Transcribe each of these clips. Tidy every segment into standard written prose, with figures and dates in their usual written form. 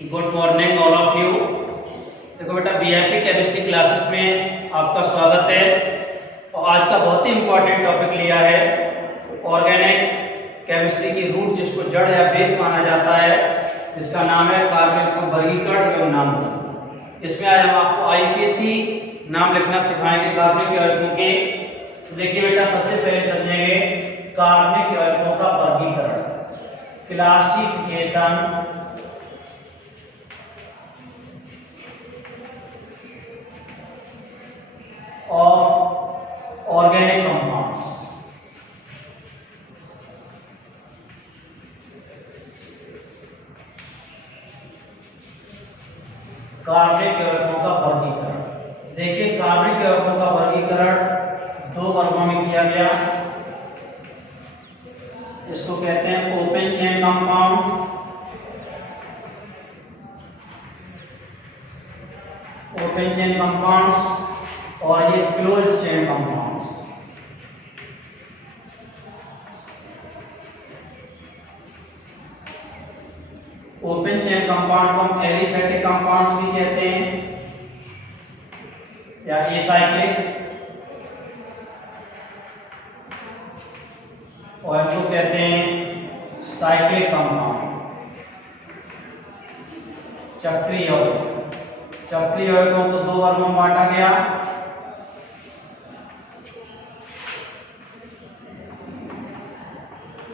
Good morning all of you. देखो बेटा, VIP chemistry classes में आपका स्वागत है। और आज का बहुत ही इम्पोर्टेंट टॉपिक लिया है ऑर्गेनिक केमिस्ट्री की रूट, जिसको जड़ या बेस माना जाता है, जिसका नाम है कार्बनिक वर्गीकरण एवं नामकरण। इसमें आज हम आपको आईपीसी नाम लिखना सिखाएंगे कार्बनिक यौगिकों के। तो देखिए बेटा, सबसे पहले समझेंगे कार्बनिक यौगिकों का वर्गीकरण, क्लासिफिकेशन of organic compounds। कार्बनिक यौगिकों का वर्गीकरण। देखिए, कार्बनिक यौगिकों का वर्गीकरण दो वर्गों में किया गया। इसको कहते हैं open chain compound, open chain compounds, और ये close chain compounds. Open chain compound को हम एलिफैटिक कंपाउंड्स भी कहते हैं या एसाइक्लिक, और इनको कहते हैं साइक्लिक कंपाउंड, चक्रीय यौगिक। चक्रीय यौगिकों को दो वर्गों में बांटा गया।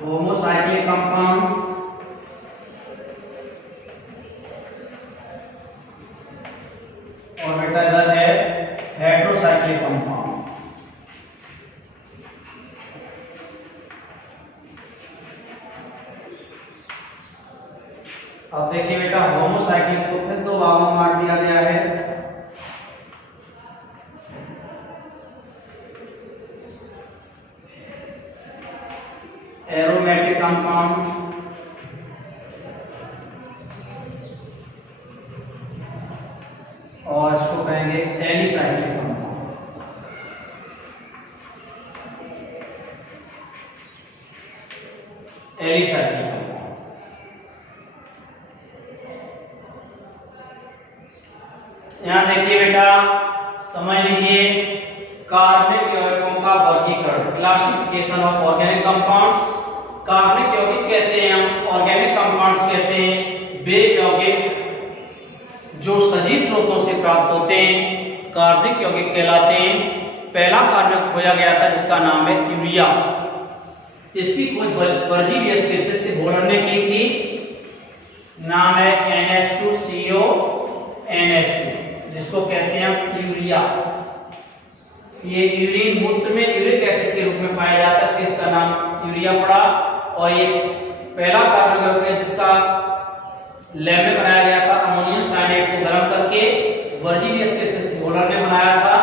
होमोसाइक्लिक कंपाउंड और बेटा इधर है हेटेरोसाइक्लिक कंपाउंड। अब देखिए बेटा, होमोसाइक्लिक को फिर दो भागों में बांट दिया गया है। एरोमेटिक कंपाउंड और इसको कहेंगे एलिसाइक्लिक कंपाउंड। Alicyclic compound. यहां देखिए बेटा, समझ लीजिए, कार्बनिक यौगिकों का वर्गीकरण, क्लासिफिकेशन ऑफ ऑर्गेनिक कंपाउंड्स। कार्बनिक यौगिक कहते हैं हम, ऑर्गेनिक कंपाउंड्स कहते हैं वे यौगिक जो सजीव स्रोतों से प्राप्त होते हैं, कार्बनिक यौगिक कहलाते हैं। पहला कार्बनिक खोजा गया था जिसका नाम है यूरिया। इसकी खोज वर्जीनियस केसेस से बोलर ने की थी। नाम है NH2CO NH2, जिसको कहते हैं हम यूरिया। ये यूरिन मूत्र में यूरिक एसिड के रूप में पाया जाता है, इसलिए इसका नाम यूरिया पड़ा। और ये पहला कार्बनिक यौगिक है जिसका लैब में बनाया गया था अमोनियम साइनाइड को गर्म करके, वर्जीनियस केसेस होलर ने बनाया था।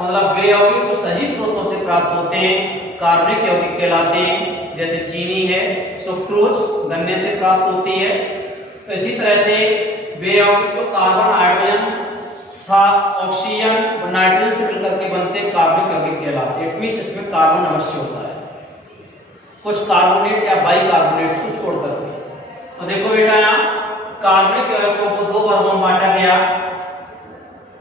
मतलब वे यौगिक जो सजीव स्रोतों से प्राप्त होते हैं कार्बनिक यौगिक कहलाते हैं। जैसे चीनी है, सुक्रोज गन्ने से प्राप्त होती है। तो इसी तरह से वे यौगिक जो कार्बन, हाइड्रोजन था, ऑक्सीजन और नाइट्रोजन से मिलकर के बनते कार्बनिक यौगिक कहलाते हैं। इट मींस इसमें कार्बन अवश्य होता है, कुछ कार्बोनेट या बाइकार्बोनेट्स को छोड़ करके। तो देखो बेटा, यहाँ कार्बनिक यौगिकों को दो वर्गों में बांटा गया,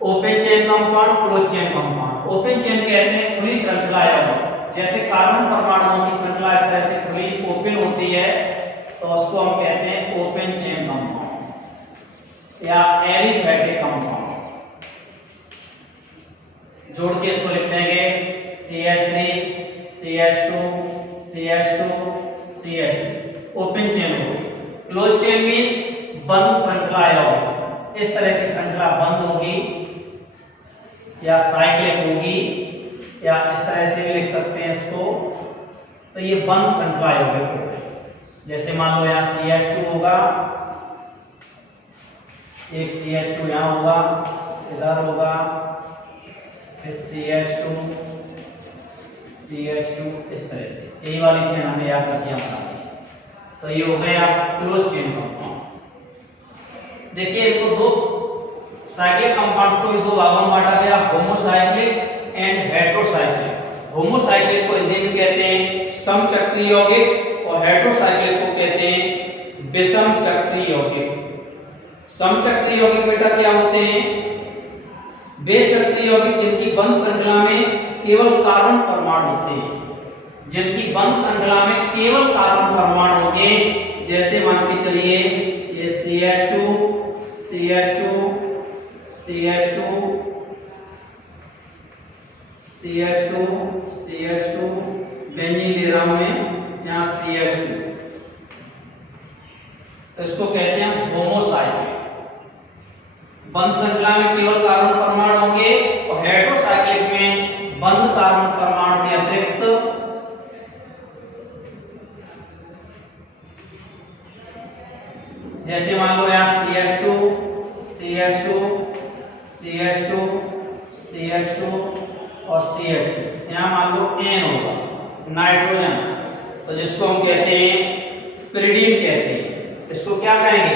open chain compound, close chain compound. Open chain कहते हैं खुली श्रृंखला यौगिक, जैसे कार्बन परमाणुओं की श्रृंखला इस तरह से खुली ओपन होती है, तो उसको हम कहते हैं ओपन चेन कंपाउंड या एलिफैटिक कंपाउंड। जोड़ के इसको लिख देंगे CH3 CH2 CH2 CH3, open chain हो। क्लोज चेन मींस बंद श्रृंखला यौगिक। इस तरह की श्रृंखला बंद होगी या साइक्लिक होगी, या इस तरह से भी लिख सकते हैं इसको। तो ये बंद श्रृंखला यौगिक हो गए। जैसे मान लो यहाँ CH2 होगा, एक CH2 यहाँ होगा, इधर होगा, फिर CH2 इस तरह से। यही वाली चेन हमें याद रखिए हमारी। तो ये हो गया क्लोज चेन कंपाउंड। देखिए, इनको दो साइक्लिक कंपाउंड्स को दो भागों में बांटा गया, होमोसाइक्लिक एंड हेटेरोसाइक्लिक। होमोसाइक्लिक को हिंदी में कहते हैं समचक्रीय यौगिक और हेटेरोसाइक्लिक को कहते हैं विषम चक्रीय यौगिक। समचक्रीय यौगिक बेटा क्या होते हैं? वे चक्रीय यौगिक जिनकी बंध श्रृंखला में केवल कार्बन परमाणु होते हैं, जिनकी बंध श्रृंखला में केवल कार्बन परमाणु होंगे। जैसे मान के चलिए ये CH2 CH2 CH2 CH2 CH2 benzene ले रहा हूं मैं, यहाँ CH2, तो इसको कहते हैं होमोसाइक्लिक। बंध श्रृंखला में केवल कार्बन परमाणु होंगे और हेटेरोसाइक्लिक में बंध कार्बन परमाणु के अतिरिक्त जैसे मान लो यहाँ CH2 CH2 CH2 CH2 और CH2, यहाँ मान लो N होगा नाइट्रोजन, तो जिसको हम कहते हैं पिरिडीन कहते हैं। इसको क्या कहेंगे?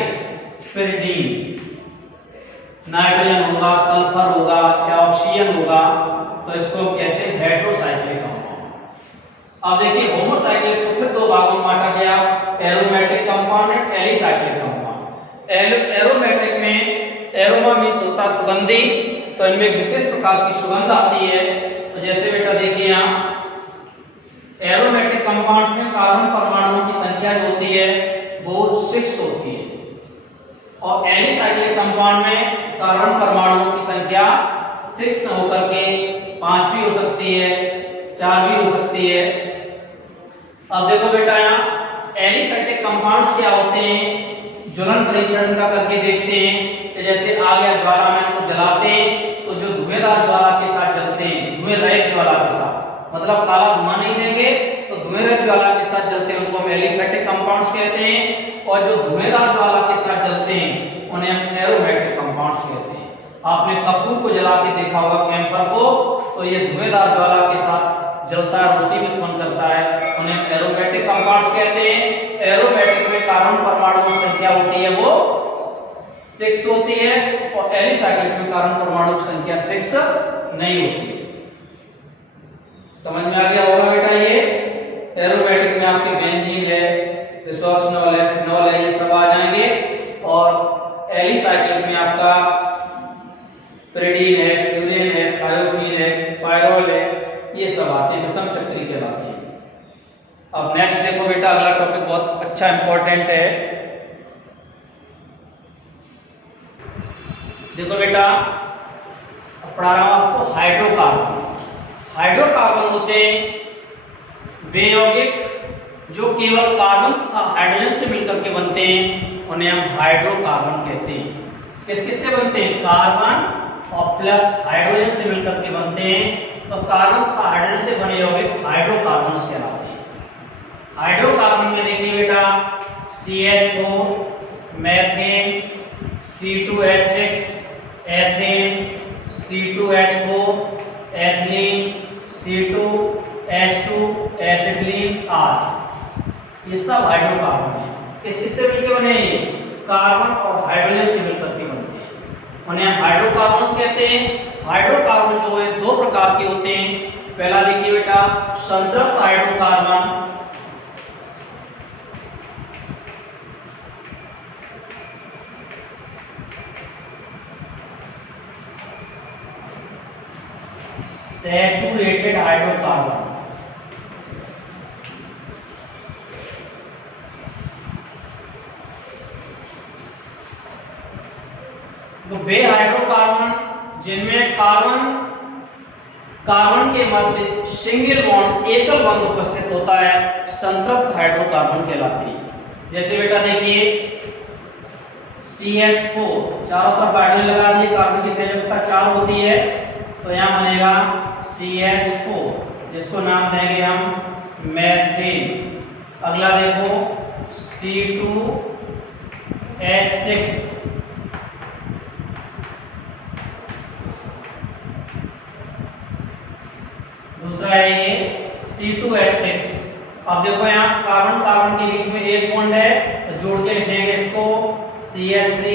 पिरिडीन। नाइट्रोजन होगा, सल्फर होगा या ऑक्सीजन होगा, तो इसको कहते हैं हेटेरोसाइक्लिक कंपाउंड। अब देखिए होमोसाइक्लिक को फिर दो भागों में बांटा गया, एरोमेटिक कंपाउंड और एलिसाइक्लिक कंपाउंड। एरोमेटिक में एरोमा मींस होता सुगंधी, तो इनमें एक विशेष प्रकार की सुगंध आती है। तो जैसे बेटा देखिए यहाँ एरोमेटिक कंपाउंड्स में कार्बन परमाणुओं की संख्या जो होती है वो 6 होती है, और एलिसाइक्लिक कंपाउंड में कार्बन परमाणुओं की संख्या 6 न होकर के 5 भी हो सकती है, 4 भी हो सकती है। अब देखो बेटा यहाँ एलिफेटिक कंपाउंड्स क्या होते हैं, ज्वलन परीक्षण का करके देखते हैं कि जैसे आग या ज्वाला में उनको जलाते हैं तो जो धुएंदार ज्वाला के साथ जलते हैं, धुएं रहित ज्वाला के साथ, मतलब काला धुआं नहीं देंगे तो धुएं रहित ज्वाला के साथ जलते हैं, उनको हम एलिफेटिक कंपाउंड्स कहते हैं। और जो धुएंदार ज्वाला के साथ जलते हैं उन्हें हम एरोमेटिक कंपाउंड्स कहते हैं। आपने कपूर को जला के देखा होगा कैंपर को, तो ये धुएंदार ज्वाला के साथ जलता है, रोशनी उत्पन्न करता है, उन्हें एरोमेटिक कंपाउंड्स कहते हैं। एरोमेटिक में कार्बन परमाणुओं की संख्या होती है वो 6 होती है, और एलिसाइक्लिक में कार्बन परमाणु की संख्या 6 नहीं होती। समझ में आ गया होगा बेटा? ये एरोमेटिक में आपके बेंजीन है, रिसोर्सिनॉल है, फिनॉल है, ये सब आ जाएंगे, और एलिसाइक्लिक में आपका पिरिडीन है, फ्यूरेन है, थायोफीन है, पायरोल है, ये सब आते हैं, विषम चक्री कहलाते हैं। अब नेक्स्ट देखो बेटा, अगला टॉपिक बहुत अच्छा इंपॉर्टेंट है। देखो बेटा पढ़ा रहा हूं आपको हाइड्रोकार्बन। हाइड्रोकार्बन होते हैं वे यौगिक जो केवल कार्बन तथा हाइड्रोजन से मिलकर के बनते हैं, उन्हें हम हाइड्रोकार्बन कहते हैं। किस किस से बनते हैं? कार्बन और प्लस हाइड्रोजन से मिलकर के बनते हैं, तो कार्बन तथा हाइड्रोजन से बने यौगिक हाइड्रोकार्बन्स कहलाते हैं। हाइड्रोकार्बन में देखिए बेटा CH4 methane, C2H6 ethane, C2H4 ethylene, C2H2 acetylene आदि, ये सब हाइड्रोकार्बन है। किससे मिलकर बने? कार्बन और हाइड्रोजन से मिलकर के बनते हैं, उन्हें हम हाइड्रोकार्बन्स कहते हैं। हाइड्रोकार्बन जो है दो प्रकार के होते हैं। पहला देखिए बेटा संतृप्त हाइड्रोकार्बन, सैचुरेटेड हाइड्रोकार्बन। तो वे हाइड्रोकार्बन जिनमें कार्बन के मध्य सिंगल बॉन्ड, एकल बॉन्ड उपस्थित होता है, संतृप्त हाइड्रोकार्बन कहलाती है। जैसे बेटा देखिए CH4 चारों तरफ हाइड्रोजन लगा दिए, कार्बन की संयोजकता 4 होती है, तो यहाँ बनेगा CH4 जिसको नाम देंगे हम मेथेन। अगला देखो C2H6, दूसरा है ये C2H6। अब देखो यहाँ कार्बन कार्बन के बीच में एक बॉन्ड है, तो जोड़ के लिखेंगे इसको CH3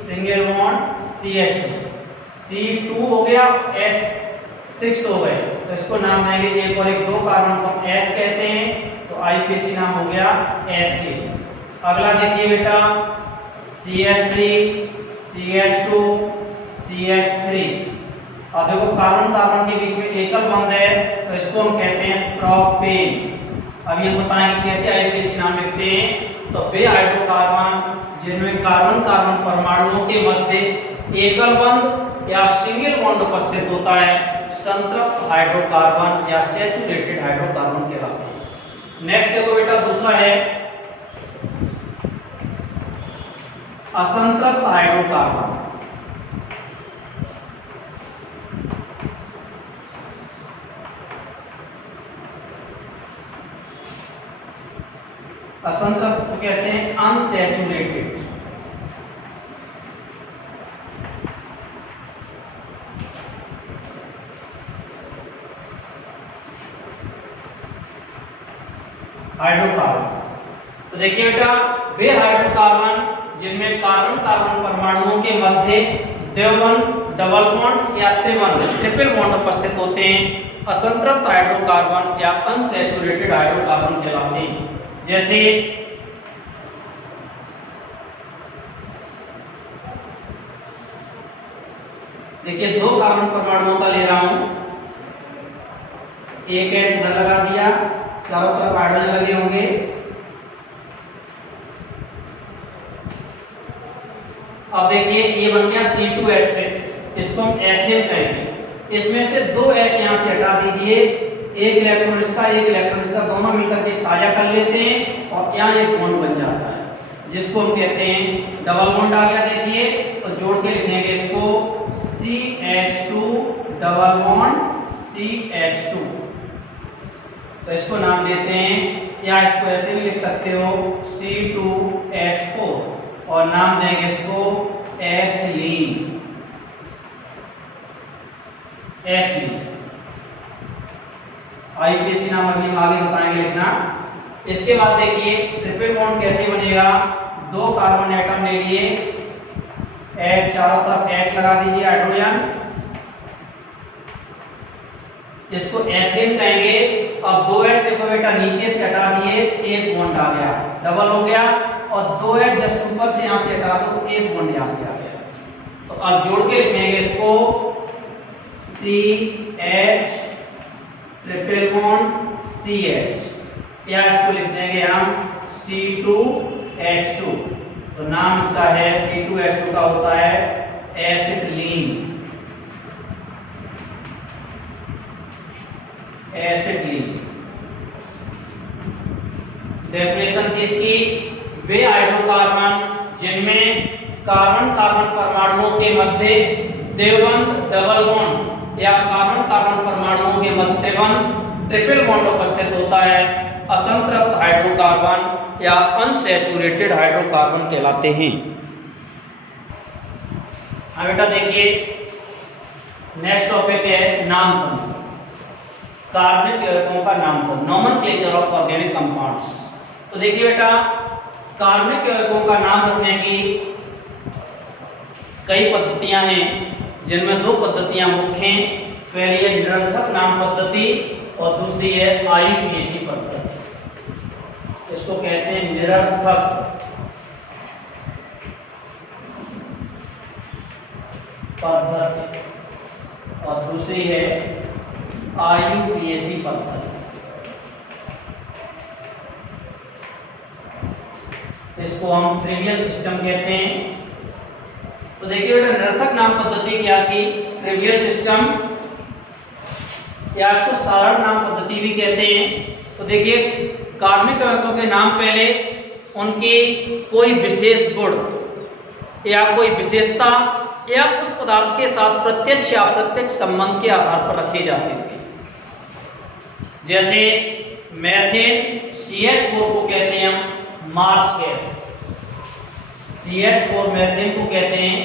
single bond CH3, C2 हो गया, H6 हो गए, तो इसको नाम देंगे एक और एक, दो कार्बन को H कहते हैं, तो IUPAC नाम हो गया एथेन। अगला देखिए बेटा CH3 CH2 CH3। और देखो कार्बन कार्बन के बीच में एकल बंध है तो इसको हम कहते हैं प्रोपेन। अभी हम बताएंगे कैसे आईयूपीएसी नाम लिखते हैं। तो वे हाइड्रोकार्बन जिनमें कार्बन कार्बन परमाणुओं के मध्य एकल बंध या सिंगल बॉन्ड उपस्थित होता है संतृप्त हाइड्रोकार्बन या सैचुरेटेड हाइड्रोकार्बन कहलाते हैं। नेक्स्ट देखो बेटा दूसरा है असंतृप्त हाइड्रोकार्बन। असंतृप्त को कहते हैं अनसैचुरेटेड। हाइड्रोकार्बन। तो देखिए बेटा वे हाइड्रोकार्बन जिनमें कार्बन कार्बन परमाणुओं के मध्य द्विबंध डबल बॉन्ड या त्रिबंध ट्रिपल बॉन्ड उपस्थित होते हैं असंतृप्त हाइड्रोकार्बन या अनसैचुरेटेड हाइड्रोकार्बन कहलाते हैं। जैसे देखिए दो कार्बन परमाणुओं का ले रहा हूं, एक H इधर लगा दिया, चारों तरफ हाइड्रोजन लगे होंगे। अब देखिए ये बन गया C2H6, इसको हम एथेन कहेंगे। इसमें से दो H यहां से हटा दीजिए, एक इलेक्ट्रॉन इसका एक इलेक्ट्रॉन इसका, दोनों मिलकर के साझा कर लेते हैं और यहाँ एक बॉन्ड बन जाता है जिसको हम कहते हैं डबल बॉन्ड आ गया। देखिए तो जोड़ के लिखेंगे इसको CH2 डबल बॉन्ड CH2। तो इसको नाम देते हैं या इसको ऐसे भी लिख सकते हो C2H4 और नाम देंगे इसको एथिलीन। आईयूपीएसी नाम अभी हम आगे बताएंगे लिखना। इसके बाद देखिए ट्रिपल बॉन्ड कैसे बनेगा। दो कार्बन एटम ले लिए, H चारों तरफ H लगा दीजिए हाइड्रोजन, इसको एथेन कहेंगे। अब दो H देखो बेटा नीचे से हटा दिए, एक बॉन्ड आ गया, डबल हो गया, और दो H जस्ट ऊपर से यहां से हटा दो, एक बॉन्ड यहां से आ गया। तो अब जोड़ के लिखेंगे इसको CH ट्रिपल बॉन्ड CH, या इसको लिख देंगे हम C2H2। तो नाम इसका है C2H2 का होता है एसिटिलीन। डेफिनेशन किसकी, वे हाइड्रोकार्बन जिनमें कार्बन कार्बन परमाणुओं के मध्य द्विबंध डबल बॉन्ड या कार्बन कार्बन परमाणुओं के मध्य द्विबंध ट्रिपल बॉन्ड उपस्थित होता है असंतृप्त हाइड्रोकार्बन या अनसैचुरेटेड हाइड्रोकार्बन कहलाते हैं। अब बेटा देखिए नेक्स्ट टॉपिक है नामकरण, कार्बनिक यौगिकों का नामकरण, नोमेनक्लेचर ऑफ ऑर्गेनिक कंपाउंड्स। तो देखिए बेटा कार्बनिक यौगिकों का नाम रखने की कई पद्धतियां हैं, जिनमें दो पद्धतियां मुख्य हैं। पहली है निरर्थक नाम पद्धति और दूसरी है आईयूपीएसी पद्धति। इसको कहते हैं निरर्थक पद्धति और दूसरी है आईयूपीएसी पद्धति। इसको हम ट्रिवियल सिस्टम कहते हैं। तो देखिए बेटा निरर्थक नाम पद्धति क्या थी, ट्रिवियल सिस्टम या इसको साधारण नाम पद्धति भी कहते हैं। तो देखिए कार्बनिक यौगिकों के नाम पहले उनकी कोई विशेष गुण या कोई विशेषता या उस पदार्थ के साथ प्रत्यक्ष या अप्रत्यक्ष संबंध के आधार पर रखे जाते थे। जैसे मेथेन CH4 को कहते हैं मार्स गैस, CH4 मेथेन को कहते हैं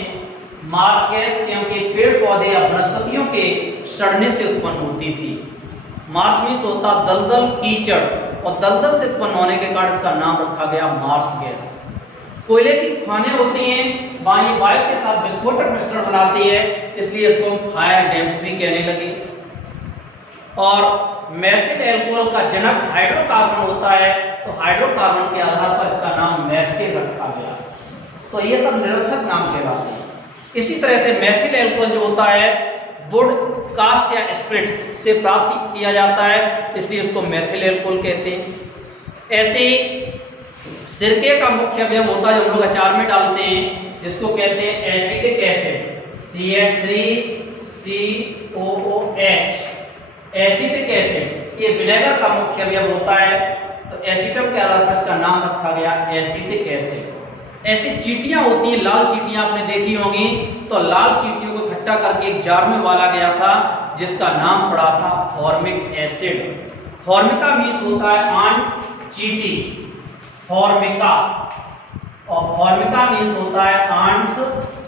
मार्स गैस, क्योंकि पेड़ पौधे या वनस्पतियों के सड़ने से उत्पन्न होती थी। मार्स मीन्स होता दलदल कीचड़, और दलदल से उत्पन्न होने के कारण इसका नाम रखा गया मार्स गैस। कोयले की खानें होती हैं, वायु के साथ विस्फोटक मिश्रण बनाती है, इसलिए इसको फायर डैम्प भी कहने लगे। और मेथिल एल्कोहल का जनक हाइड्रोकार्बन होता है, तो हाइड्रोकार्बन के आधार पर इसका नाम मेथिल रखा गया। तो ये सब निरर्थक नाम कहलाते हैं। इसी तरह से मेथिल एल्कोहल जो होता है वुड, कास्ट या स्पिरिट से प्राप्त किया जाता है, इसलिए उसको मेथिल एल्कोहल कहते हैं। ऐसे सिरके का मुख्य अवयव होता है जो हम लोग अचार में डालते हैं, जिसको कहते हैं acetic acid, CH3COOH। Acetic acid ये विनेगर का मुख्य अवयव होता है, तो एसीटम के आधार पर इसका नाम रखा गया एसिटिक एसिड। ऐसी चींटियां होती हैं, लाल चींटियां आपने देखी होंगी, तो लाल चींटियों को इकट्ठा करके एक जार में डाला गया था जिसका नाम पड़ा था फॉर्मिक एसिड। फॉर्मिका मीन्स होता है आंट चींटी, फॉर्मिका, और फॉर्मिका मीन्स होता है आंट्स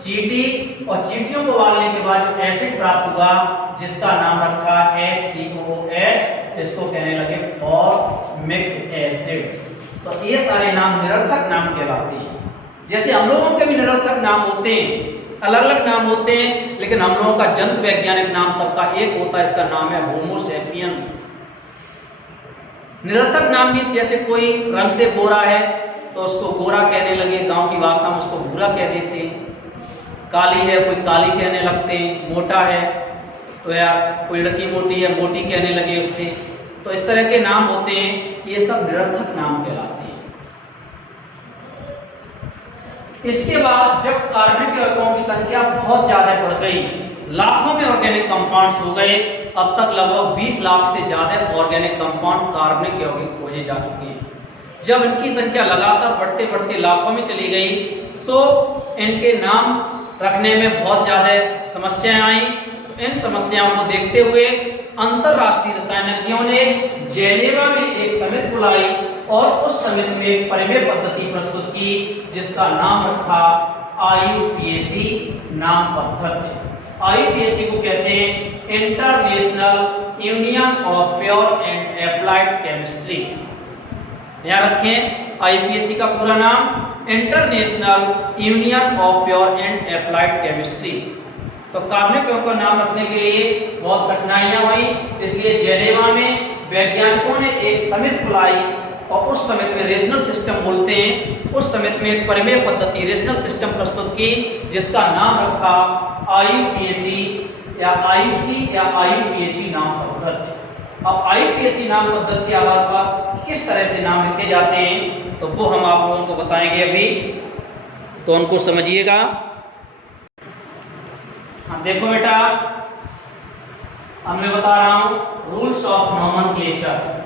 चींटी, और चींटियों को उबालने के बाद जो एसिड प्राप्त हुआ जिसका नाम रखा HCOOH, इसको कहने लगे फॉर्मिक एसिड। तो ये सारे नाम निरर्थक नाम कहलाते हैं। जैसे हम लोगों के भी निरर्थक नाम होते हैं, अलग अलग नाम होते हैं, लेकिन हम लोगों का जंतु वैज्ञानिक नाम सबका एक होता है, इसका नाम है होमो सैपियंस। निरर्थक नाम भी जैसे कोई रंग से गोरा है तो उसको गोरा कहने लगे, गांव की भाषा में उसको भूरा कह देते हैं। काली है कोई काली कहने लगते हैं, मोटा है तो या कोई लड़की मोटी है मोटी कहने लगे उससे। तो इस तरह के नाम होते हैं, ये सब निरर्थक नाम कहलाते हैं। इसके बाद जब कार्बनिक यौगिकों की संख्या बहुत ज्यादा बढ़ गई, लाखों में ऑर्गेनिक कंपाउंड्स हो गए, अब तक लगभग 20 लाख से ज्यादा ऑर्गेनिक कंपाउंड कार्बनिक यौगिक खोजे जा चुके हैं। जब इनकी संख्या लगातार बढ़ते बढ़ते लाखों में चली गई तो इनके नाम रखने में बहुत ज्यादा समस्याएं आई। इन समस्याओं को देखते हुए अंतरराष्ट्रीय रसायनज्ञों ने जेनेवा में एक समिति बुलाई और उस समिति में एक परिमेय पद्धति प्रस्तुत की जिसका नाम रखा IUPAC नाम पद्धति। IUPAC को कहते हैं international union of pure and applied chemistry. याद रखें IUPAC का पूरा नाम international union of pure and applied chemistry. तो कार्बनिक यौगिकों का नाम रखने के लिए बहुत कठिनाइयां हुई, इसलिए जेनेवा में वैज्ञानिकों ने एक समिति बुलाई और उस समिति में रेशनल सिस्टम बोलते हैं, उस समिति में एक परिमेय पद्धति रेशनल सिस्टम प्रस्तुत की जिसका नाम रखा IUPAC या IUC या IUPAC नाम पद्धति। अब IUPAC नाम पद्धति के आधार पर किस तरह से नाम लिखे जाते हैं तो वो हम आप लोगों को बताएंगे अभी, तो उनको समझिएगा। हाँ देखो बेटा, अब मैं बता रहा हूं रूल्स ऑफ नोमेनक्लेचर।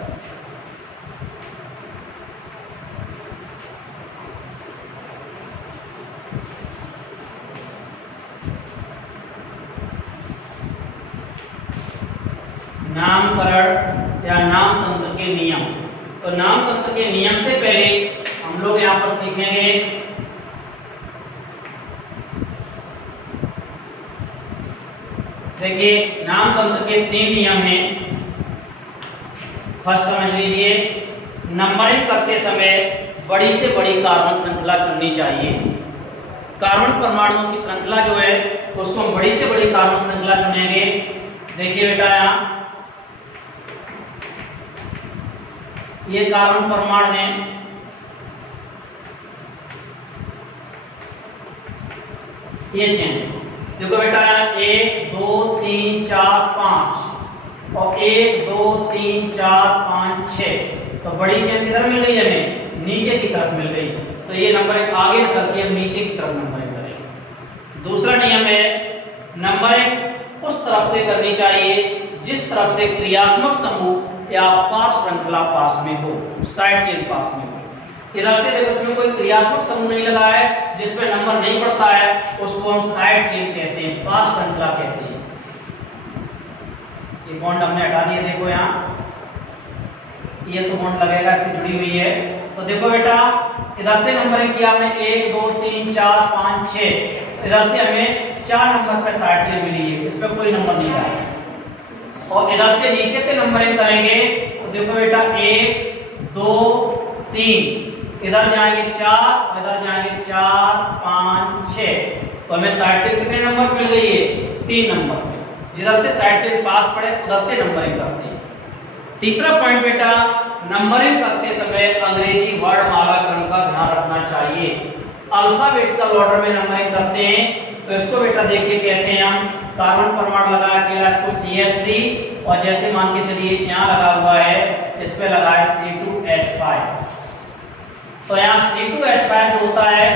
नामकरण या नाम तंत्र के नियम। तो नाम तंत्र के नियम से पहले हम लोग यहां पर सीखेंगे देखिए नाम तंत्र के 3 नियम हैं। फर्स्ट समझ लीजिए, नंबरिंग करते समय बड़ी से बड़ी कार्बन श्रृंखला चुननी चाहिए। कार्बन परमाणुओं की श्रृंखला जो है उसको हम बड़ी से बड़ी कार्बन श्रृंखला चुनेंगे। देखिए बेटा यहाँ ये कार्बन परमाणु है, ये चेन देखो बेटा 1 2 3 4 5 और 1 2 3 4 5 6। तो बड़ी चेन किधर मिल गई हमें? नीचे की तरफ मिल गई। तो ये नंबरिंग आगे करके हम नीचे की तरफ नंबरिंग करेंगे। दूसरा नियम है नंबरिंग उस तरफ से करनी चाहिए जिस तरफ से क्रियात्मक समूह या पार्श्व श्रृंखला पास में हो, साइड चेन पास में हो। इधर से देखो इसमें कोई क्रियात्मक समूह नहीं लगा है, जिसमें नंबर नहीं पड़ता है उसको हम साइड चेन कहते हैं, पार्श्व श्रृंखला कहते हैं। ये बॉन्ड हमने हटा दिए, देखो यहाँ ये तो बॉन्ड लगेगा, इससे जुड़ी हुई है। तो देखो बेटा इधर से नंबरिंग किया आपने 1 2 3 4 5 6, इधर से हमें 4 नंबर पे साइड चेन मिली है, इस पर कोई नंबर नहीं आया। और इधर से नीचे से नंबरिंग करेंगे तो देखो बेटा 1 2 3, इधर जाएंगे 4 और इधर जाएंगे 4 5 6। तो हमें साइड चेन कितने नंबर मिल गई है? 3 नंबर पे। जिधर से साइड चेन पास पड़े उधर से नंबरिंग करते हैं। तीसरा पॉइंट बेटा, नंबरिंग करते समय अंग्रेजी वर्णमाला क्रम का ध्यान रखना चाहिए। अल्फाबेटिकल ऑर्डर में नंबरिंग करते हैं तो इसको बेटा देखिए कहते हैं हम कार्बन परमाणु लगाया अकेला इसको CH3 और जैसे मान के चलिए यहाँ लगा हुआ है इस पे लगा है C2H5। तो यहाँ C2H5 जो होता है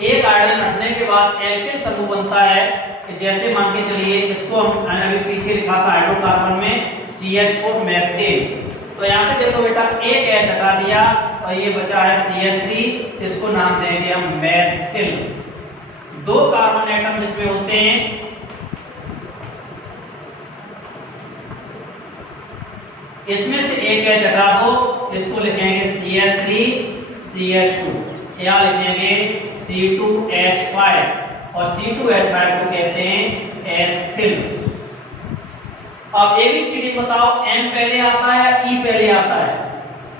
एक आयोडीन रखने के बाद एल्किल समूह बनता है कि जैसे मान के चलिए इसको हम अभी पीछे लिखा था हाइड्रोकार्बन में CH4 मेथिल। तो यहाँ से देखो बेटा एक H हटा दिया और ये बचा है CH3, इसको नाम देंगे हम मेथिल। दो कार्बन एटम जिसमें होते हैं इसमें से एक H हटा दो, इसको लिखेंगे CH3 CH2, या लिखेंगे C2H5 और C2H5 को कहते हैं एथिल। अब ABCD बताओ, M पहले आता है या E पहले आता है?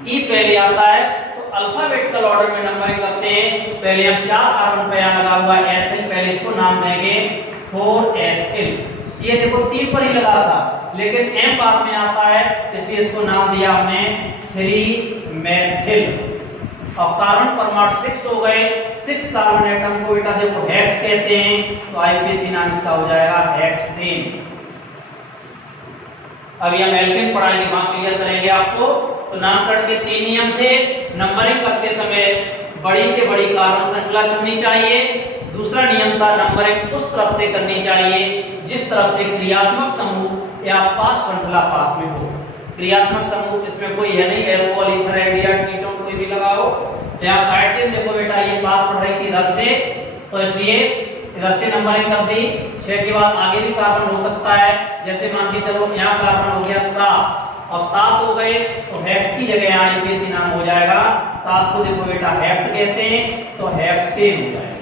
E पहले आता है, तो अल्फाबेटिकल ऑर्डर में नंबरिंग करते हैं। पहले हम 4 कार्बन पे यहाँ लगा हुआ है एथिल, पहले इसको नाम देंगे 4 एथिल। ये देखो 3 पर ही लगा था, लेकिन M बाद में आता है इसलिए इसको नाम दिया हमने 3 मेथिल। अब कार्बन परमाणु 6 हो गए, 6 कार्बन एटम को बेटा देखो हेक्स कहते हैं, तो आईपीसी नाम इसका हो जाएगा हेक्सेन। अभी हम एल्केन पढ़ाएंगे, वहां क्लियर करेंगे आपको। तो नामकरण के 3 नियम थे। नंबरिंग करते समय बड़ी से बड़ी कार्बन श्रृंखला चुननी चाहिए। दूसरा नियम था नंबरिंग उस तरफ से करनी चाहिए जिस तरफ से क्रियात्मक समूह या पास श्रृंखला पास में हो। क्रियात्मक समूह इसमें कोई है नहीं, एल्कोहल ईथर एडिया कीटोन कोई भी लगाओ। यहाँ साइड चेन देखो बेटा ये पास पढ़ रही थी इधर से, तो इसलिए इधर से नंबरिंग कर दी। 6 के बाद आगे भी कार्बन हो सकता है, जैसे मान के चलो यहाँ कार्बन हो गया 7। अब 7 हो गए तो हेक्स की जगह यहाँ आईपीसी नाम हो जाएगा। 7 को देखो बेटा हेप्ट कहते हैं, तो हेप्टेन हो जाएगा।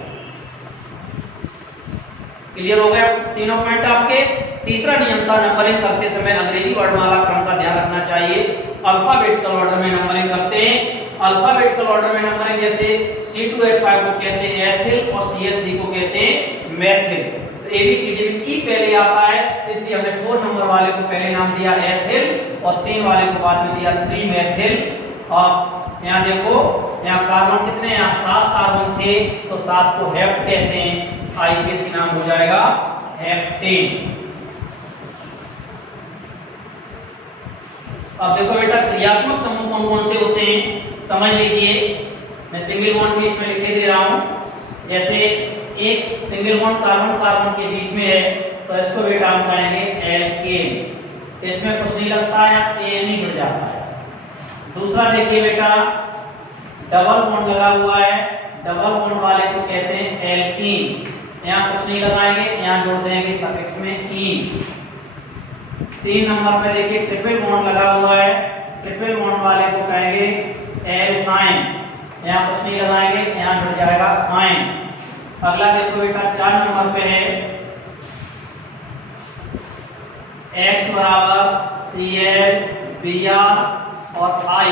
क्लियर हो गया तीनों पॉइंट आपके। तीसरा नियम था नंबरिंग करते समय अंग्रेजी वर्णमाला क्रम का ध्यान रखना चाहिए। अल्फाबेटिकल ऑर्डर में नंबरिंग करते हैं। अल्फाबेटिकल ऑर्डर में नंबरिंग जैसे C2H5 को कहते हैं एथिल और CH3 को कहते हैं मेथिल। तो ABCD में E पहले आता है, इसलिए हमने 4 नंबर वाले को पहले नाम दिया एथिल और 3 वाले को बाद में दिया 3 मेथिल। और यहाँ देखो यहाँ कार्बन कितने, यहाँ 7 कार्बन थे, तो 7 को हेप्ट कहते हैं, आईपीसी नाम हो जाएगा हेप्टेन। अब देखो बेटा क्रियात्मक समूह कौन कौन से होते हैं समझ लीजिए। मैं सिंगल बॉन्ड भी इसमें लिखे दे रहा हूं। जैसे एक सिंगल बॉन्ड कार्बन कार्बन के बीच में है, तो इसको बेटा हम कहेंगे एल्केन। इसमें कुछ नहीं लगता है, एन ही जुड़ जाता है। दूसरा देखिए बेटा डबल बॉन्ड लगा हुआ है, डबल बॉन्ड वाले को कहते हैं एल्कीन। यहाँ कुछ नहीं लगाएंगे, यहाँ जोड़ देंगे सफिक्स में ईन। 3 नंबर पे देखिए ट्रिपल बॉन्ड लगा हुआ है, ट्रिपल बॉन्ड वाले को कहेंगे एल्काइन। यहाँ कुछ नहीं लगाएंगे, यहाँ जुड़ जाएगा आइन। अगला देखो बेटा 4 नंबर पे है X बराबर Cl Br और I,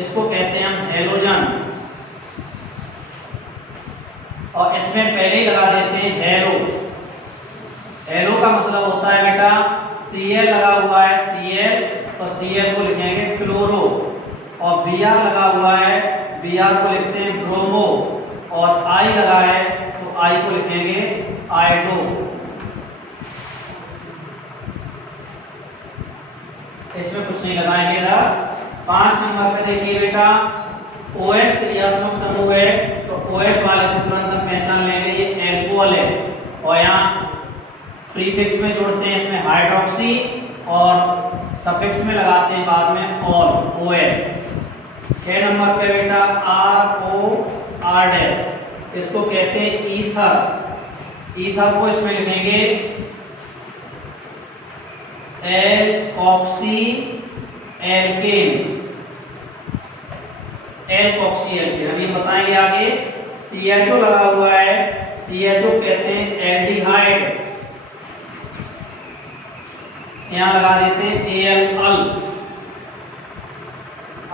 इसको कहते हैं हम हेलोजन। और इसमें पहले ही लगा देते हैं हेलो। हेलो का मतलब होता है बेटा Cl लगा हुआ है Cl, तो Cl को लिखेंगे क्लोरो। और Br लगा हुआ है, Br को लिखते हैं ब्रोमो। और I लगा है तो I को लिखेंगे आयोडो। इसमें कुछ नहीं लगाएंगे इधर। 5 नंबर पे देखिए बेटा OH क्रियात्मक समूह है, तो OH वाले को तुरंत हम पहचान लेंगे, ये एल्कोहल है। और यहाँ प्रीफिक्स में जोड़ते हैं इसमें हाइड्रोक्सी और सफिक्स में लगाते हैं बाद में ऑल, OL। 6 नंबर पे बेटा ROR-, इसको कहते हैं ईथर। ईथर को इसमें लिखेंगे एल्कोक्सी एल्केन, एल्कोक्सी एल्केन। अभी बताएंगे आगे। CHO लगा हुआ है, CHO कहते हैं एल्डिहाइड। यहाँ लगा देते हैं AL।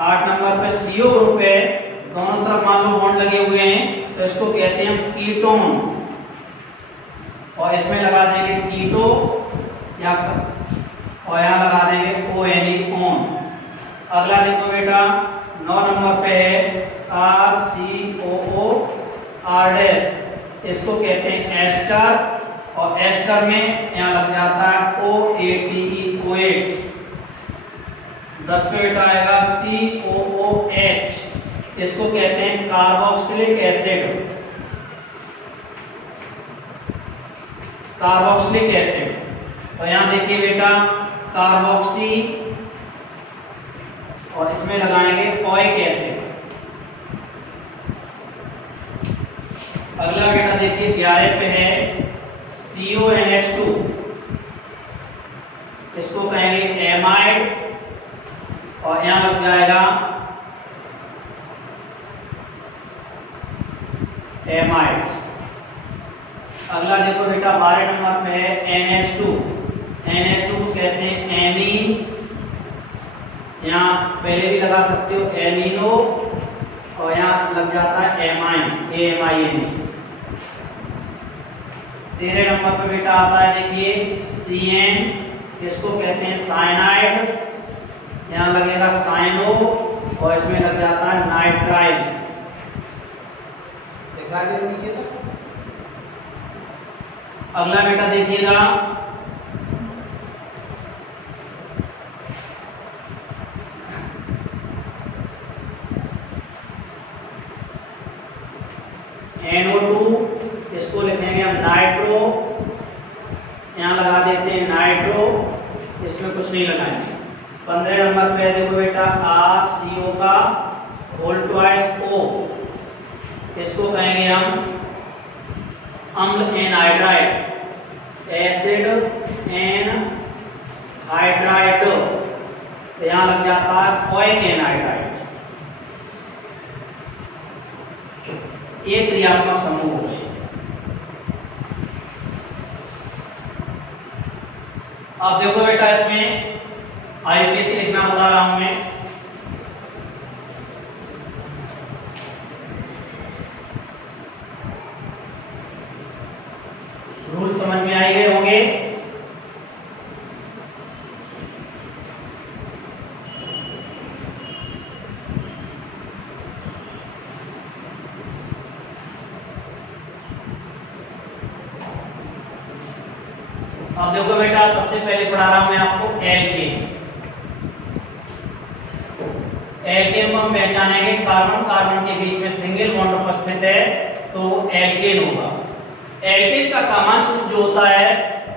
8 नंबर पे CO ग्रुप है, दोनों तरफ मान लो बॉन्ड लगे हुए हैं, तो इसको कहते हैं कीटोन। और इसमें लगा देंगे कीटो या और यहाँ लगा देंगे ONE। अगला देखो बेटा 9 नंबर पे है RCOO-, इसको कहते हैं एस्टर, और एस्टर में यहाँ लग जाता है OATE OH, 10 पे बेटा आएगा COOH, इसको कहते हैं कार्बोक्सिलिक एसिड, कार्बोक्सिलिक एसिड। तो यहाँ देखिए बेटा कार्बोक्सी, और इसमें लगाएंगे ओइक एसिड। अगला बेटा देखिए 11 पे है CONH2, इसको कहेंगे एमाइड, और यहां लग जाएगा एमाइड। अगला देखो बेटा 12 नंबर पे है NH2, NH2 को कहते हैं एमीन, यहाँ पहले भी लगा सकते हो एमिनो, और यहाँ लग जाता है एमाइन, AMIN। 13 नंबर पे बेटा आता है देखिए CN, इसको कहते हैं साइनाइड, यहाँ लगेगा साइनो, और इसमें लग जाता है नाइट्राइल। दिखा दे नीचे तक। अगला बेटा देखिएगा NO2, इसको लिखेंगे हम नाइट्रो, यहाँ लगा देते हैं नाइट्रो, इसमें कुछ नहीं लगाएंगे। 15 नंबर पे देखो बेटा RCO का होल ट्वाइस O, इसको कहेंगे हम अम्ल एनहाइड्राइड, एसिड एनहाइड्राइड, तो यहाँ लग जाता है ओइक एनहाइड्राइड। एक क्रियात्मक समूह हो गए। अब देखो बेटा इसमें IUPAC लिखना बता रहा हूं मैं। रूल समझ में आए गए होंगे। अब देखो बेटा सबसे पहले पढ़ा रहा हूं मैं आपको एल्केन। एल्केन को हम पहचानेंगे कार्बन कार्बन के बीच में सिंगल बॉन्ड उपस्थित है तो एल्केन होगा। एल्केन का सामान्य सूत्र जो होता है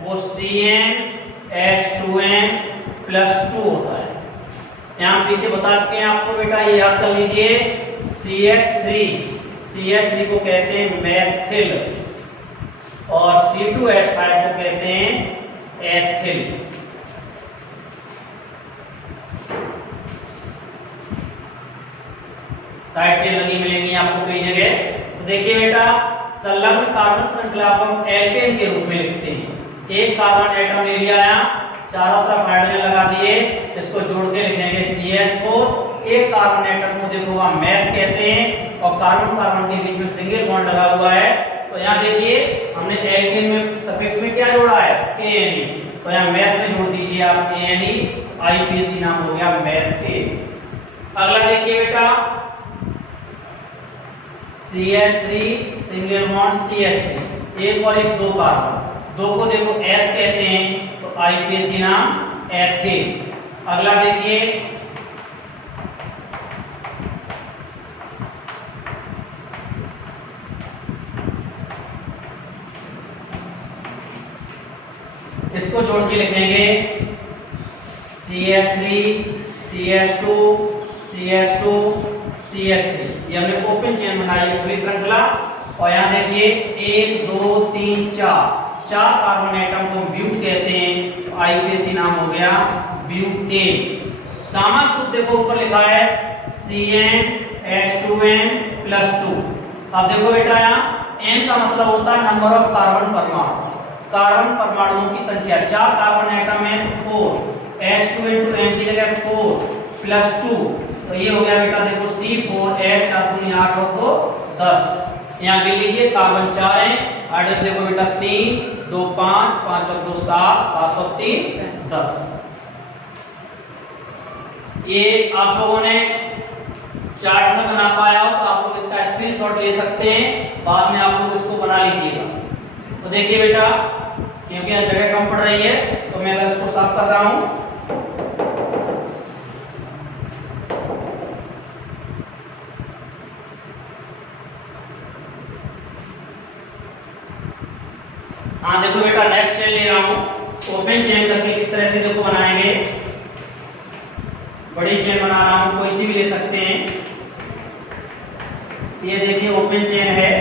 वो CnH2n+2 होता है। यहाँ पीछे बता चुके हैं आपको बेटा, ये याद कर लीजिए। CH3 को कहते हैं मैथिल और C2H5 को कहते हैं एथिल। साइड चेन लगी मिलेंगी आपको कई जगह। तो देखिए बेटा संलग्न कार्बन श्रृंखला को हम एल्केन के रूप में लिखते हैं। एक कार्बन एटम ले लिया, चारों तरफ हाइड्रोजन लगा दिए, इसको जोड़ के लिखेंगे CH4। एक कार्बन एटम को देखो हम मैथ कहते हैं और कार्बन कार्बन के बीच में सिंगल बॉन्ड लगा हुआ है। तो यहाँ देखिए हमने एल्केन में सफिक्स में क्या जोड़ा है ANE, तो यहाँ मैथ में जोड़ दीजिए आप ANE, IUPAC नाम हो गया मैथेन। अगला देखिए बेटा CH3 सिंगल बॉन्ड CH3, एक और एक दो कार्बन, दो को देखो एथ कहते हैं तो IUPAC नाम एथेन। अगला देखिए इसको जोड़ के लिखेंगे CH3 CH2 CH2 CH3। ये हमने ओपन चेन बनाई है पूरी श्रृंखला। और यहाँ देखिए 1 2 3 4 कार्बन एटम को ब्यूट कहते हैं तो IUPAC नाम हो गया ब्यूटेन। सामान्य सूत्र देखो ऊपर लिखा है CnH2n+2। अब देखो बेटा यहाँ n का मतलब होता है नंबर ऑफ कार्बन परमाणु, कार्बन परमाणुओं की संख्या। 4 कार्बन एटम है तो 4, H2n की जगह 4 + 2, तो ये हो गया बेटा देखो C4H, 4 दूनी 8 और 2 10। यहाँ गिन लीजिए कार्बन 4 है, हाइड्रोजन देखो बेटा 3 2 5 5 और 2 7 7 और 3 10। ये आप लोगों ने चार्ट में बना पाया हो तो आप लोग इसका स्क्रीनशॉट ले सकते हैं बाद में आप लोग इसको बना लीजिएगा। तो देखिए बेटा, क्योंकि यहाँ जगह कम पड़ रही है तो मैं इसको साफ कर रहा हूँ। हाँ देखो बेटा, नेक्स्ट चेन ले रहा हूँ। ओपन चेन करके किस तरह से देखो बनाएंगे। बड़ी चेन बना रहा हूँ, कोई सी भी ले सकते हैं। ये देखिए ओपन चेन है।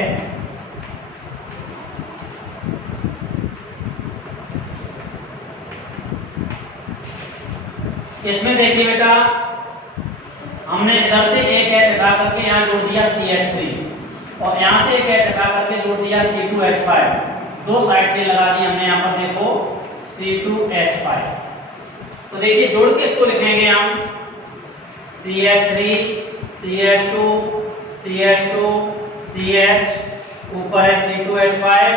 इसमें देखिए बेटा, हमने इधर से एक एच हटा करके यहाँ जोड़ दिया CH3 और यहाँ से एक एच हटा करके जोड़ दिया C2H5। दो साइड चेन लगा दी हमने यहाँ पर, देखो C2H5। तो देखिए जोड़ के इसको लिखेंगे हम CH3 CH2 CH2 CH, ऊपर है C2H5,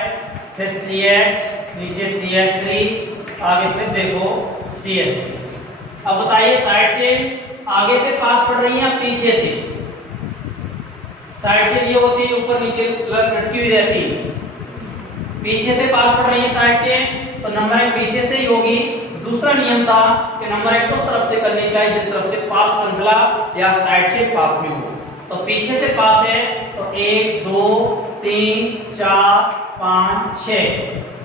फिर CH, नीचे CH3, आगे फिर देखो CH3। अब बताइए साइड चेन आगे से पास पड़ रही है या पीछे से? साइड चेन ये होती है ऊपर नीचे लटकी हुई रहती है। पीछे से पास पड़ रही है साइड चेन तो नंबर 1 पीछे से ही होगी। दूसरा नियम था कि नंबर 1 उस तरफ से करनी चाहिए जिस तरफ से पास श्रृंखला या साइड चेन पास में हो। तो पीछे से पास है तो 1 2 3 4 5 6।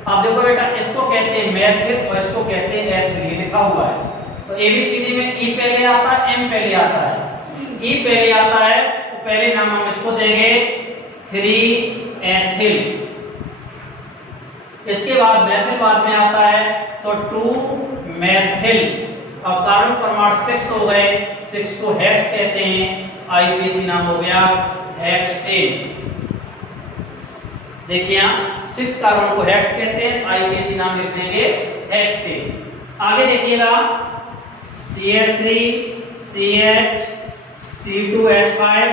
अब देखो बेटा, इसको कहते हैं मैथिल और इसको कहते हैं एथिल, ये लिखा हुआ है। तो ABCD में E पहले आता है, M पहले आता है। E पहले आता है तो पहले नाम हम इसको देंगे 3 एथिल। इसके बाद मैथिल बाद में आता है तो 2 मैथिल। अब कार्बन परमाणु 6 हो गए, 6 को हेक्स कहते हैं, IUPAC नाम हो गया हेक्सेन। देखिए यहाँ 6 कार्बन को हेक्स कहते हैं, IUPAC नाम लिख देंगे हेक्सेन। आगे देखिएगा CH3 CH C2H5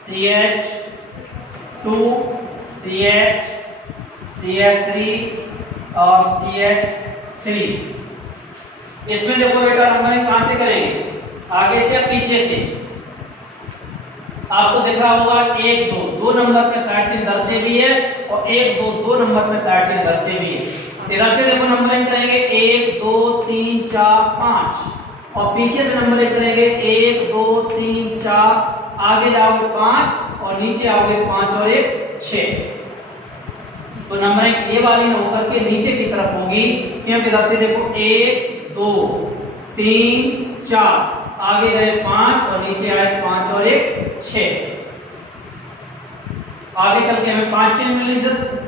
CH2 CH CH3 और CH3। इसमें देखो बेटा नंबरिंग कहां से करेंगे, आगे से या पीछे से? आपको दिख रहा होगा 1 2 2 नंबर पे साइड चेन इधर से भी है और 1 2 2 नंबर पे साइड चेन इधर से भी है। इधर से देखो नंबरिंग करेंगे 1 2 3 4 5 और पीछे से नंबरिंग करेंगे 1 2 3 4, आगे जाओगे 5 और नीचे आओगे 5 और 1 6। तो नंबरिंग ये वाली न होकर के नीचे की तरफ होगी, क्योंकि इधर से देखो 1 2 3 4, आगे गए 5 और नीचे आए 5 और 1 6। आगे चल के हमें 5 चेन मिली,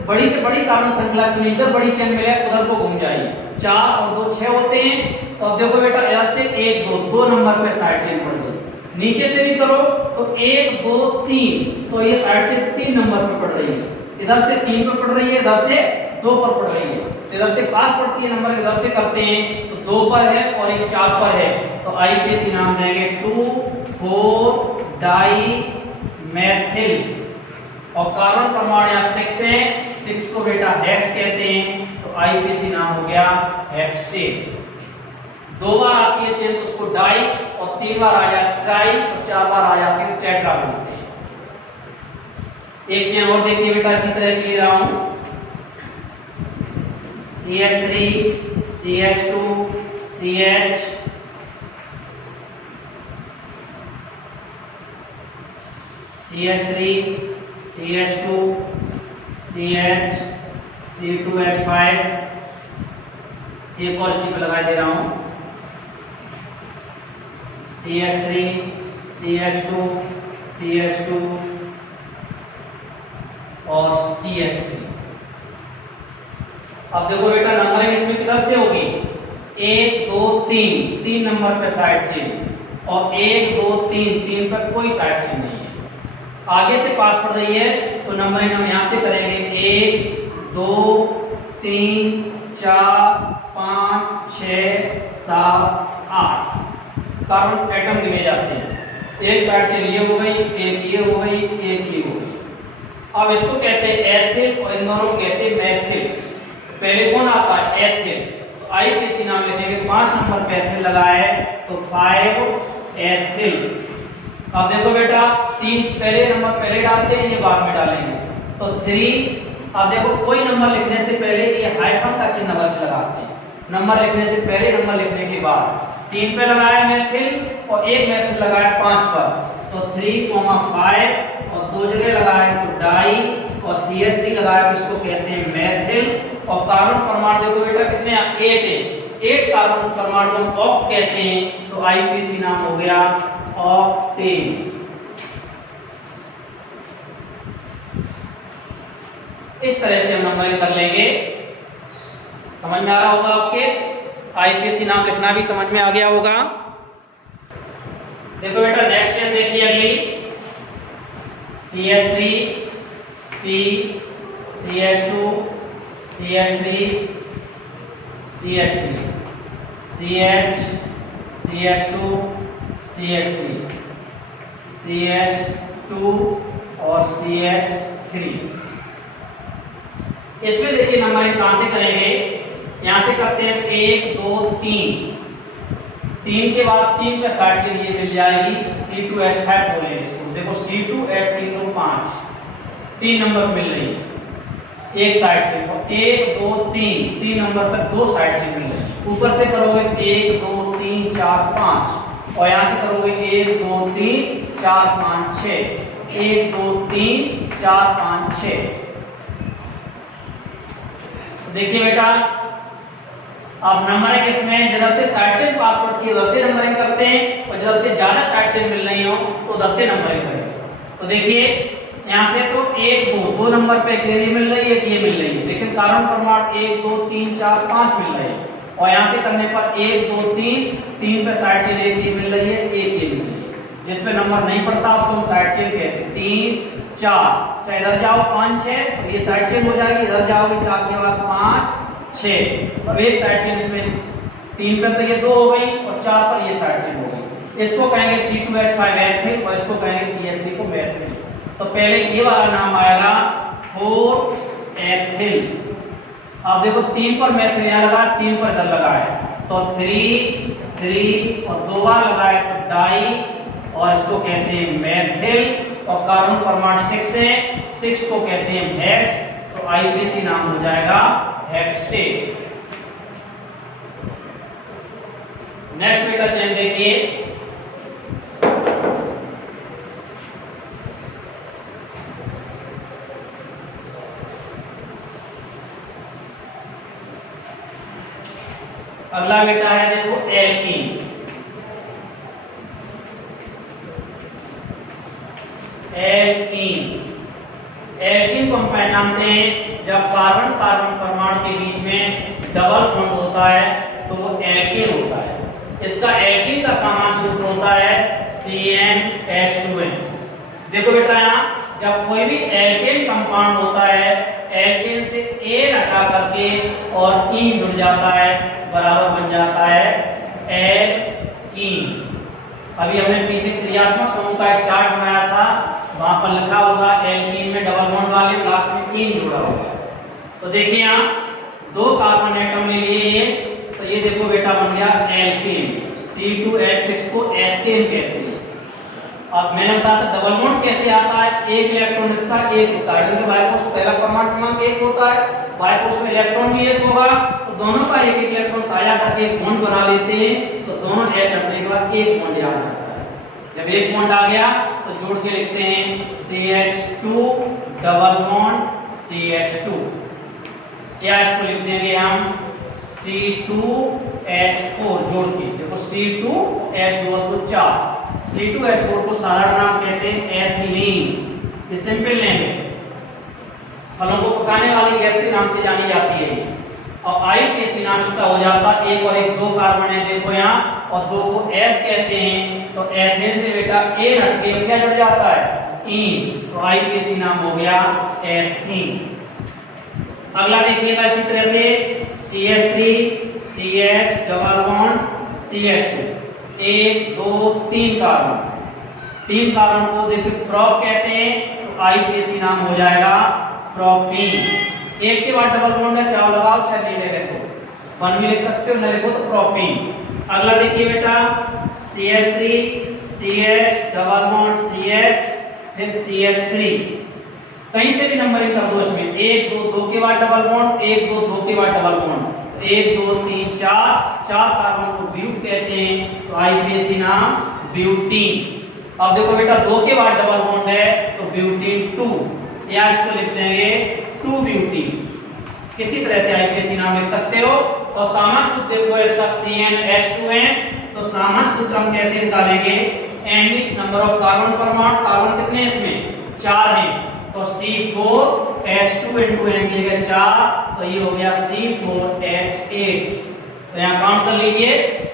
बड़ी से बड़ी कार्बन श्रृंखला चुनी, इधर बड़ी चेन मिले उधर को घूम जाइए। 4 और 2 6 होते हैं। तो अब देखो बेटा इधर से 1 2 2 नंबर पे साइड चेन पड़ गई। नीचे से भी करो तो 1 2 3, तो ये साइड चेन 3 नंबर पे पड़ रही है। इधर से 3 पे पड़ रही है, इधर से 2 पर पड़ रही है। इधर से पास पड़ती है नंबर, इधर से करते हैं तो 2 पर है और एक 4 पर है, तो IUPAC नाम देंगे 2 4 डाई मैथिल। और कार्बन परमाणु यहाँ 6 है, 6 को बेटा हेक्स कहते हैं, तो IUPAC नाम हो गया हेक्सेन। 2 बार आती है चेन तो उसको डाई, और 3 बार आ जाती है ट्राई, और 4 बार आ जाती है टेट्रा बोलते हैं। एक चेन और देखिए बेटा, इसी तरह की ले रहा हूं CH3 CH2 CH CH3 CH2 CH C2H5। एक और इसी पे लगा दे रहा हूं CH3 CH2 CH2 और CH3। अब देखो बेटा नंबरिंग इसमें किधर से होगी, 1 2 3 3 नंबर पे साइड चेन, और 1 2 3 3 पर कोई साइड चेन नहीं है। आगे से पास पड़ रही है तो नंबरिंग हम यहां से करेंगे 1 2 3 4 5 6 7 8। कार्बन एटम गिने जाते हैं। एक साइड चेन ये हो गई, एक ये हो गई, एक ये हो गई। अब इसको कहते हैं एथिल और इन दोनों को कहते हैं मैथिल। पहले कौन आता है, एथिल। तो IUPAC नाम लिखेंगे, 5 नंबर पे एथिल लगा है तो 5 एथिल। अब देखो बेटा 3 पहले नंबर पहले डालते हैं, ये बाद में डालेंगे। तो 3। अब देखो कोई नंबर लिखने से पहले ये हाइफन का चिन्ह अवश्य लगाते हैं। नंबर लिखने से पहले, नंबर लिखने के बाद। 3 पे लगाया मैथिल और एक मैथिल लगाया 5 पर, तो 3,5 और 2 जगह लगाया तो डाई और CH3 लगाया तो इसको कहते हैं मैथिल। और कार्बन परमाणु देखो बेटा कितने 8 है, 8 कार्बन परमाणु को हम ऑक्ट कहते हैं, तो IUPAC नाम हो गया ऑक्टेन। इस तरह से हम नंबरिंग कर लेंगे। समझ में आ रहा होगा आपके? IUPAC नाम लिखना भी समझ में आ गया होगा। देखो बेटा नेक्स्ट चेन देखिए अगली, CH3 C CH2 CH3 CH3 CH CH2 CH3 CH2 और CH3। इसमें देखिए नंबरिंग कहां से करेंगे, यहां से करते हैं 1 2 3। 3 के बाद 3 पे साइड चलिए मिल जाएगी C2H5 बोलेंगे इसको। देखो C2H3 तो 5, 3 नंबर मिल रही है एक साइड से, 1 2 3, 3 नंबर पर 2 साइड से मिल रही है। ऊपर से करोगे 1 2 3 4 5 और यहां से करोगे 1 2 3 4 5 6, 1 2 3 4 5 6। देखिए बेटा अब नंबरिंग इसमें जिधर से साइड चेन पास करती है उधर से नंबरिंग करते हैं, और जिधर से ज्यादा साइड चेन मिल रही हो तो उधर से नंबरिंग करेंगे। तो देखिए यहां से तो 1 2 दो नंबर पे एक ये मिल रही है, एक ये मिल रही है, लेकिन कार्बन परमाणु 1 2 3 4 5 मिल रहे हैं। और यहां से करने पर 1 2 3 पे साइड चेन एक ये मिल रही है, एक ये मिल रही है। जिस पे नंबर नहीं पड़ता उसको हम साइड चेन कहते हैं। 3 4, चाहे इधर जाओ 5 6 तो ये साइड चेन हो जाएगी, इधर जाओगे 4 के बाद 5 6, अब एक साइड चेन इसमें 3 पे तो ये 2 हो गई और 4 पर ये साइड चेन हो गई। इसको कहेंगे C2H5 मैथिल और इसको कहेंगे CH3 को मैथिल। तो पहले ये वाला नाम आएगा 4 एथिल। अब देखो 3 पर मैथिल यहाँ लगा, 3 पर इधर लगा है, तो 3 और 2 बार लगाए तो डाई और इसको कहते हैं मैथिल। और कार्बन परमाणु 6 है, 6 को कहते हैं हेक्स, तो IUPAC नाम हो जाएगा हेक्सेन। नेक्स्ट बेटा चेन देखिए, अगला बेटा है देखो एल्कीन। एल्कीन को हम पहचानते हैं जब कार्बन कार्बन परमाणु के बीच में डबल बॉन्ड होता है तो वो एल्कीन होता है। इसका एल्कीन का सामान्य सूत्र होता है CnH2n। देखो बेटा यहाँ जब कोई भी एल्केन कंपाउंड होता है, एल्केन से एन हटा करके और ईन जुड़ जाता है, बराबर बन जाता है एल्कीन। अभी हमने पीछे क्रियात्मक समूह का एक चार्ट बनाया था, वहां पर लिखा होगा एल्कीन में डबल बॉन्ड वाले लास्ट में ईन जुड़ा होगा। तो देखिए यहाँ 2 कार्बन एटम ले लिए, तो ये देखो बेटा बन गया एल्कीन। C2H6 को एल्केन कहते हैं। अब मैंने बताया था डबल बॉन्ड कैसे आता है, एक इलेक्ट्रॉन इसका एक इसका, क्योंकि बाइकोस पहला परमाणु क्रमांक 1 होता है, बाइकोस में इलेक्ट्रॉन भी 1 होगा, तो दोनों का एक इलेक्ट्रॉन साझा करके एक बॉन्ड बना लेते हैं, तो दोनों H हटने के बाद एक बॉन्ड आ जाता है। जब एक बॉन्ड आ गया तो जोड़ के लिखते हैं CH2 डबल बॉन्ड CH2, क्या इसको लिख देंगे हम C2H4 जोड़ के, देखो C2H2 तो 4, C2H4 को साधारण नाम कहते हैं एथिलीन। ये सिंपल नेम है, फलों को पकाने वाली गैस के नाम से जानी जाती है। और IUPAC नाम इसका हो जाता है, एक और एक 2 कार्बन है देखो यहाँ, और 2 को एथ कहते हैं, तो एथेन से बेटा एन हट के क्या जुड़ जाता है ईन, तो IUPAC नाम हो गया एथीन। अगला देखिएगा इसी तरह से CH3 CH double bond CH2, 1 2 3 carbon, 3 carbon को देखिए प्रोप कहते हैं, तो IUPAC नाम हो जाएगा प्रोपीन। एक के बाद डबल बॉन्ड है, चाहे लगाओ चाहे नहीं लगे तो 1 भी लिख सकते हो, न लिखो तो प्रोपीन। अगला देखिए बेटा CH3 CH double bond CH फिर CH3, कहीं से भी नंबरिंग कर दो इसमें, 1 2 2 के बाद डबल बॉन्ड, 1 2 2 के बाद डबल बॉन्ड, 1 2 3 4 कार्बन को ब्यूट कहते हैं, तो आईपीएसी नाम ब्यूटीन। अब देखो बेटा 2 के बाद डबल बॉन्ड है तो ब्यूटीन 2, या इसको लिख देंगे 2 ब्यूटीन। किसी तरह से आईपीएसी नाम लिख सकते हो। और सामान्य सूत्र देखो इसका CnH2n, तो सामान्य सूत्र हम कैसे निकालेंगे, n नंबर ऑफ कार्बन परमाणु, कार्बन कितने इसमें 4 हैं, तो C4H2 * n की जगह 4, तो ये हो गया C4H8। तो यहाँ काउंट कर लीजिए,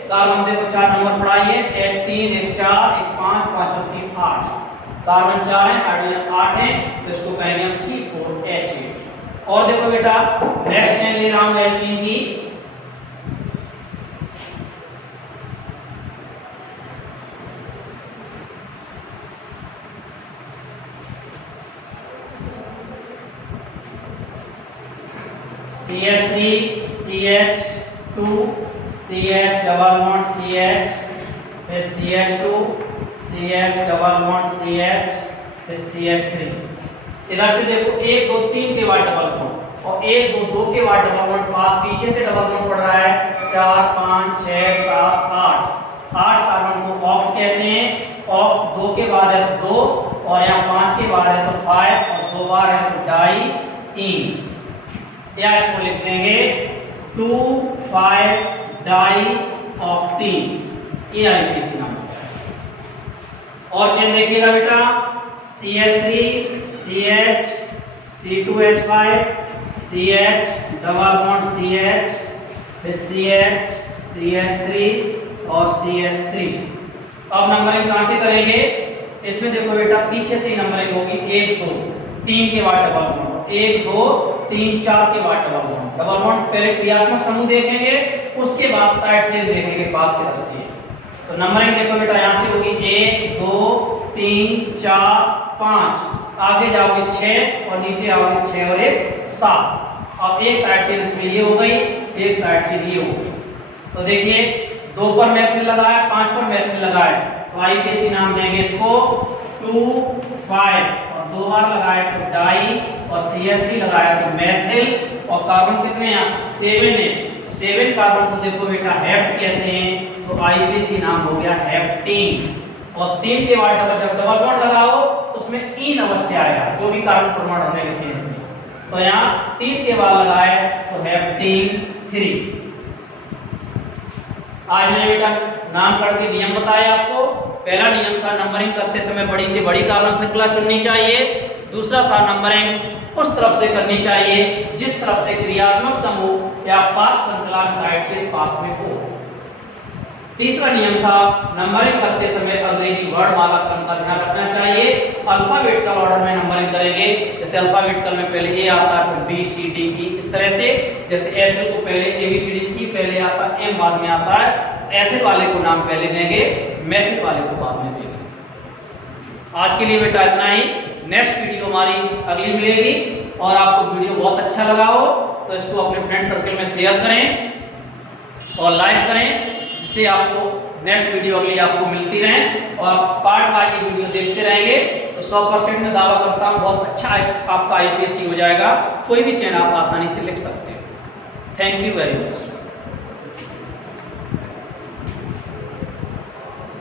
कार्बन देखो 4 नंबर पढ़ाइए, H3 1 4 1 5 5 और 3 8, कार्बन 4 है, हाइड्रोजन 8 है, तो इसको कहेंगे हम C4H8। और देखो बेटा नेक्स्ट चेन ले रहा हूं एल्कीन की, CH3 CH2 CH double bond CH, फिर CH2 CH double bond CH, फिर CH3। इधर से देखो 1 2 3 के बाद डबल बॉन्ड और 1 2 2 के बाद डबल बॉन्ड, पास पीछे से डबल बॉन्ड पड़ रहा है, 4 5 6 7 8 कार्बन को ऑक्ट कहते हैं। ऑक्ट 2 के बाद है तो 2, और यहाँ 5 के बाद है तो 5, और 2 बार है तो डाई-ईन, या इसको लिख देंगे 2,5 डाई-ऑक्टीन, ये आईपीएसी नाम है। और चेन देखिएगा बेटा, CH3 CH C2H5 CH double bond CH, फिर CH CH3 और CH3। अब नंबरिंग कहां से करेंगे, इसमें देखो बेटा पीछे से ही नंबरिंग होगी, 1 2 3 के बाद डबल बॉन्ड, 1 2 3 4 के बाद डबल बॉन्ड। डबल बॉन्ड पहले क्रियात्मक समूह देखेंगे, उसके बाद साइड चेन देखेंगे पास की तरफ से। तो नंबरिंग देखो बेटा यहां से होगी 1 2 3 4 5, आगे जाओगे 6 और नीचे आओगे 6 और 1 7। अब एक साइड चेन इसमें ये हो गई, एक साइड चेन ये हो गई। तो देखिए 2 पर मेथिल लगाया, 5 पर मेथिल लगाया, तो आईपीएसी नाम देंगे इसको 2 5, और 2 बार लगाया तो डाई, और CH3 लगाया तो मेथिल, और कार्बन कितने हैं 7 है, 7 कार्बन को देखो बेटा हेप्ट कहते हैं, तो आईपीएसी नाम हो गया हेप्टीन। और 3 के बाद जब डबल बॉन्ड लगाओ तो उसमें ईन अवश्य आएगा, जो भी कार्बन परमाणु हमने लिखे हैं इसमें, तो यहाँ 3 के बाद लगाए तो हेप्टीन 3। आज मैंने बेटा नामकरण के नियम बताए आपको। पहला नियम था नंबरिंग करते समय बड़ी से बड़ी कार्बन श्रृंखला चुननी चाहिए। दूसरा था नंबरिंग उस तरफ से करनी चाहिए जिस तरफ से क्रियात्मक समूह या पास श्रृंखला साइड से पास में हो। तीसरा नियम था नंबरिंग करते समय अंग्रेजी वर्णमाला क्रम का ध्यान रखना चाहिए। अल्फाबेटिकल ऑर्डर में नंबरिंग करेंगे, जैसे अल्फाबेटिकल में पहले ए आता है, फिर बी सी डी ई, इस तरह से। जैसे एथिल को पहले A B C D E पहले आता है, एम बाद में आता है, एथिल वाले को नाम पहले देंगे, मेथिल वाले को बाद में देंगे। आज के लिए बेटा इतना ही। नेक्स्ट वीडियो हमारी अगली मिलेगी, और आपको वीडियो बहुत अच्छा लगा हो तो इसको अपने फ्रेंड सर्कल में शेयर करें और लाइक करें, जिससे आपको नेक्स्ट वीडियो अगली आपको मिलती रहे, और आप पार्ट वाइज ये वीडियो देखते रहेंगे तो 100% में दावा करता हूँ बहुत अच्छा आपका आईपीएससी हो जाएगा। कोई भी चैनल आप आसानी से लिख सकते हैं। Thank you very much.